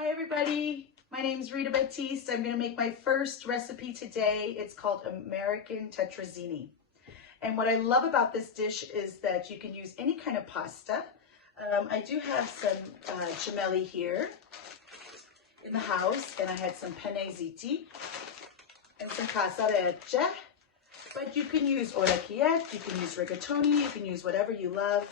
Hi everybody, my name is Rita Batiste. I'm going to make my first recipe today. It's called AmericanTetrazzini. And what I love about this dish is that you can use any kind of pasta. I do have some gemelli here in the house, and I had some penne ziti and some cassarecce. But you can use orecchiette, you can use rigatoni, you can use whatever you love.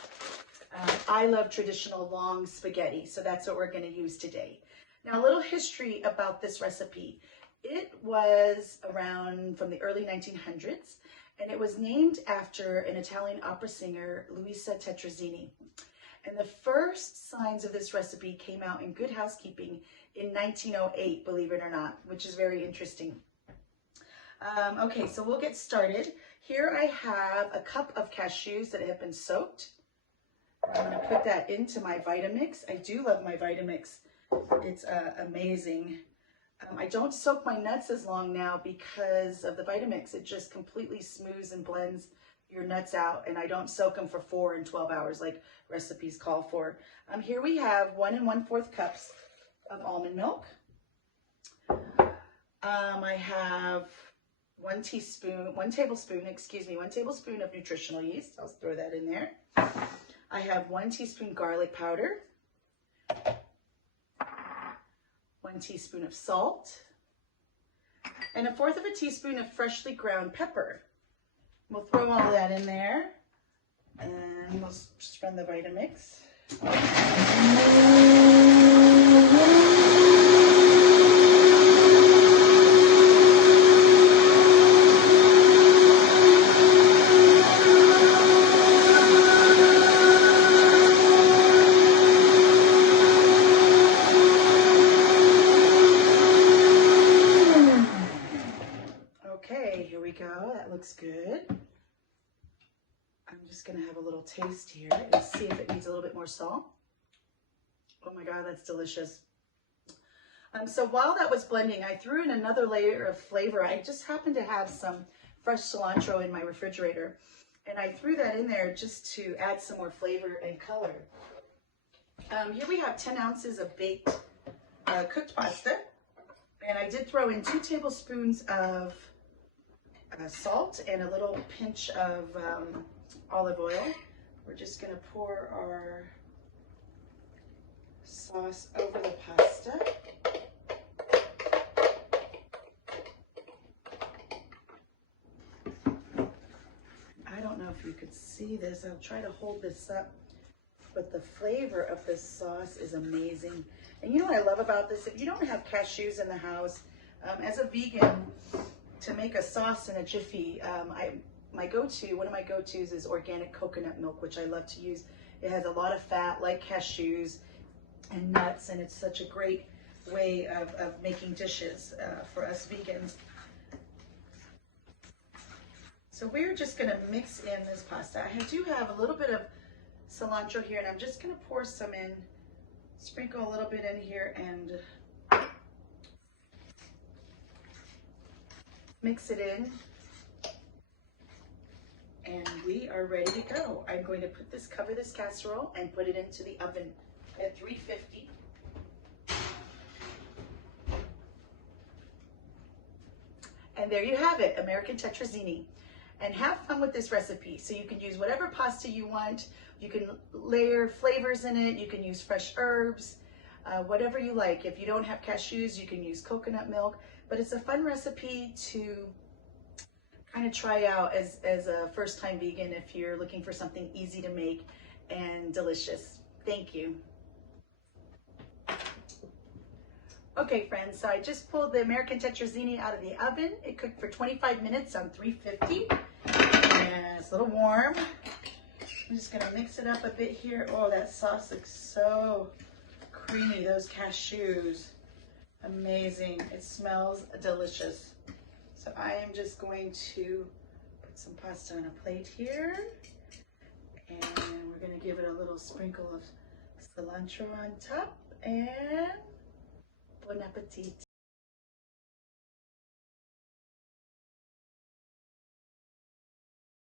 I love traditional long spaghetti, so that's what we're going to use today. Now, a little history about this recipe. It was around from the early 1900s, and it was named after an Italian opera singer, Luisa Tetrazzini. And the first signs of this recipe came out in Good Housekeeping in 1908, believe it or not, which is very interesting. Okay, so we'll get started. Here I have a cup of cashews that have been soaked. I'm going to put that into my Vitamix. I do love my Vitamix. It's amazing. I don't soak my nuts as long now because of the Vitamix. It just completely smooths and blends your nuts out, and I don't soak them for 4 and 12 hours like recipes call for. Here we have 1 1/4 cups of almond milk. I have 1 tablespoon of nutritional yeast. I'll throw that in there. I have 1 teaspoon garlic powder, 1 teaspoon of salt, and 1/4 teaspoon of freshly ground pepper. We'll throw all of that in there, and we'll just run the Vitamix. Okay, here we go. That looks good. I'm just going to have a little taste here and see if it needs a little bit more salt. Oh my God, that's delicious. So while that was blending, I threw in another layer of flavor. I just happened to have some fresh cilantro in my refrigerator, and I threw that in there just to add some more flavor and color. Here we have 10 ounces of baked cooked pasta, and I did throw in 2 tablespoons of salt and a little pinch of olive oil. We're just going to pour our sauce over the pasta. I don't know if you could see this. I'll try to hold this up, but the flavor of this sauce is amazing. And you know what I love about this? If you don't have cashews in the house, as a vegan, to make a sauce in a jiffy, one of my go-tos is organic coconut milk, which I love to use. It has a lot of fat, like cashews and nuts, and it's such a great way of making dishes for us vegans. So we're just going to mix in this pasta. I do have a little bit of cilantro here, and I'm just going to pour some in, sprinkle a little bit in here, and mix it in, and we are ready to go. I'm going to cover this casserole and put it into the oven at 350. And there you have it, AmericanTetrazzini. And have fun with this recipe. So you can use whatever pasta you want. You can layer flavors in it. You can use fresh herbs, whatever you like. If you don't have cashews, you can use coconut milk. But it's a fun recipe to kind of try out as a first-time vegan if you're looking for something easy to make and delicious. Thank you. Okay, friends, so I just pulled the AmericanTetrazzini out of the oven. It cooked for 25 minutes on 350, and it's a little warm. I'm just gonna mix it up a bit here. Oh, that sauce looks so creamy, those cashews. Amazing. It smells delicious. So I am just going to put some pasta on a plate here, and we're going to give it a little sprinkle of cilantro on top, and bon appetit.